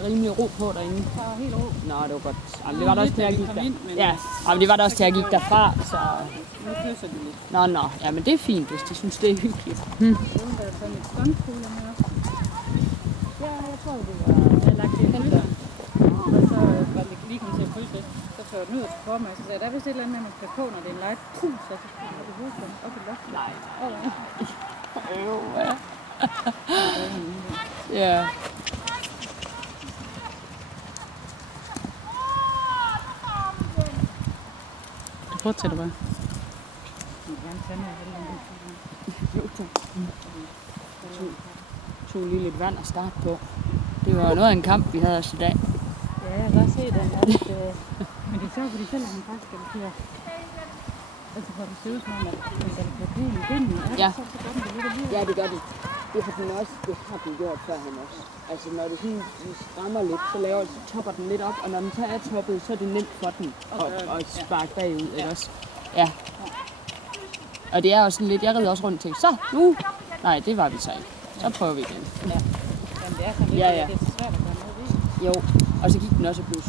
der rimelig ro på derinde? Der var helt ro. Nå, det var godt. Jamen, det var der også, til jeg gik der. Men Ja, jamen, det var der også, til jeg gik derfra, så... nu kysser de lidt. Nå, ja, men det er fint, hvis de synes, det er hyggeligt. Uden der er sådan et stuntkugle med også. Ja, jeg tror, det var... Jeg lagt det i fryseren. Og så var det lige kommet til at fryse lidt. Så tør den ud og for mig. Så sagde jeg, der er vist et eller andet med, man skal på, når det er en light. Så skal man det hovedet op i loftet. Nej. Ja. Ja. Du fortsætter bare. Jeg vil gerne tage noget. Jo, tak. Tog lige lidt vand at starte på. Det var noget af en kamp, vi havde os i dag. Ja, jeg har godt set den. Men det er sjovt, fordi selvom man faktisk skal køre. Altså for det ser ud som om, at den kan blive igennem. Ja. Så gør den det lidt alligevel. Ja, det gør det. Det har den også, det har den gjort førhen også. Altså når det sådan strammer lidt, så topper den lidt op, og når den så er toppet, så er det nemt for den at sparke bagud, ikke også? Ja. Og det er også sådan lidt, jeg rider også rundt til, så nu! Nej, det var vi så ikke. Så prøver vi igen. Ja. Jamen det er sådan lidt, Ja. det er så svært at gøre noget ved. Jo, og så gik den også og blev sur.